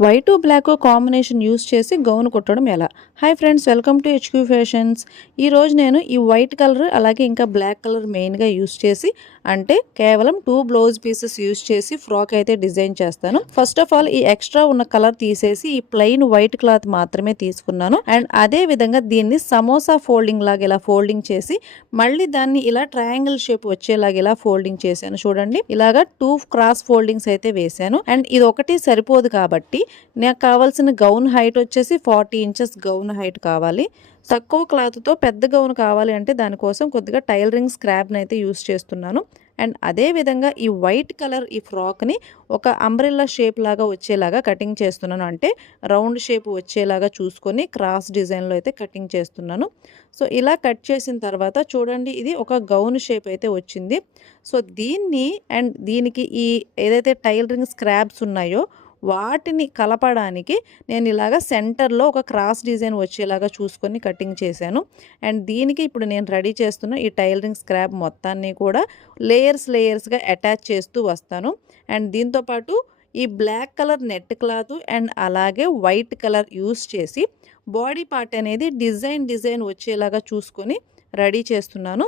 White black combination use చేసి gown కుట్టడం ఎలా? Hi friends, welcome to HQ fashions. ఈరోజు నేను ఈ వైట్ కలర్ అలాగే ఇంకా బ్లాక్ కలర్ మెయిన్గా యూస్ చేసి, అంటే కేవలం 2 బ్లౌజ్ పీసెస్ యూస్ చేసి ఫ్రాక్ అయితే డిజైన్ చేస్తాను. ఫస్ట్ ఆఫ్ ఆల్ ఈ ఎక్స్ట్రా ఉన్న కలర్ తీసేసి ఈ ప్లెయిన్ వైట్ క్లాత్ మాత్రమే తీసుకున్నాను. అండ్ అదే విధంగా దీన్ని సమోసా ఫోల్డింగ్ లాగా ఇలా ఫోల్డింగ్ చేసి మళ్ళీ దాన్ని ఇలా ట్రయాంగిల్ షేప్ వచ్చేలాగా ఇలా ఫోల్డింగ్ చేశాను. చూడండి, ఇలాగా 2 క్రాస్ ఫోల్డింగ్స్ అయితే వేశాను. అండ్ ఇది ఒకటి సరిపోదు కాబట్టి నాకు కావాల్సిన గౌన్ హైట్ వచ్చేసి 40 ఇంచెస్ గౌన్ హైట్ కావాలి. తక్కువ క్లాత్తో పెద్ద గౌన్ కావాలి అంటే దానికోసం కొద్దిగా టైలరింగ్ స్క్రాబ్ని అయితే యూస్ చేస్తున్నాను. అండ్ అదే విధంగా ఈ వైట్ కలర్ ఈ ఫ్రాక్ని ఒక అంబ్రెల్లా షేప్ లాగా వచ్చేలాగా కటింగ్ చేస్తున్నాను. అంటే రౌండ్ షేప్ వచ్చేలాగా చూసుకొని క్రాస్ డిజైన్లో అయితే కటింగ్ చేస్తున్నాను. సో ఇలా కట్ చేసిన తర్వాత చూడండి, ఇది ఒక గౌన్ షేప్ అయితే వచ్చింది. సో దీన్ని అండ్ దీనికి ఈ ఏదైతే టైలరింగ్ స్క్రాబ్స్ ఉన్నాయో వాటిని కలపడానికి నేను ఇలాగ సెంటర్లో ఒక క్రాస్ డిజైన్ వచ్చేలాగా చూసుకొని కటింగ్ చేశాను. అండ్ దీనికి ఇప్పుడు నేను రెడీ చేస్తున్న ఈ టైలరింగ్ స్క్రాబ్ మొత్తాన్ని కూడా లేయర్స్గా అటాచ్ చేస్తూ వస్తాను. అండ్ దీంతోపాటు ఈ black colour net cloth and అలాగే వైట్ కలర్ యూస్ చేసి బాడీ పార్ట్ అనేది డిజైన్ వచ్చేలాగా చూసుకొని రెడీ చేస్తున్నాను.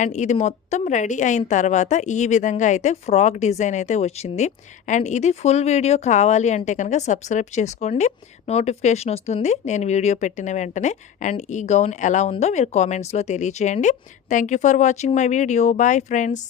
అండ్ ఇది మొత్తం రెడీ అయిన తర్వాత ఈ విధంగా అయితే ఫ్రాక్ డిజైన్ అయితే వచ్చింది. అండ్ ఇది ఫుల్ వీడియో కావాలి అంటే కనుక సబ్స్క్రైబ్ చేసుకోండి, నోటిఫికేషన్ వస్తుంది నేను వీడియో పెట్టిన వెంటనే. అండ్ ఈ గౌన్ ఎలా ఉందో మీరు కామెంట్స్లో తెలియచేయండి. Thank you for watching my video. Bye friends.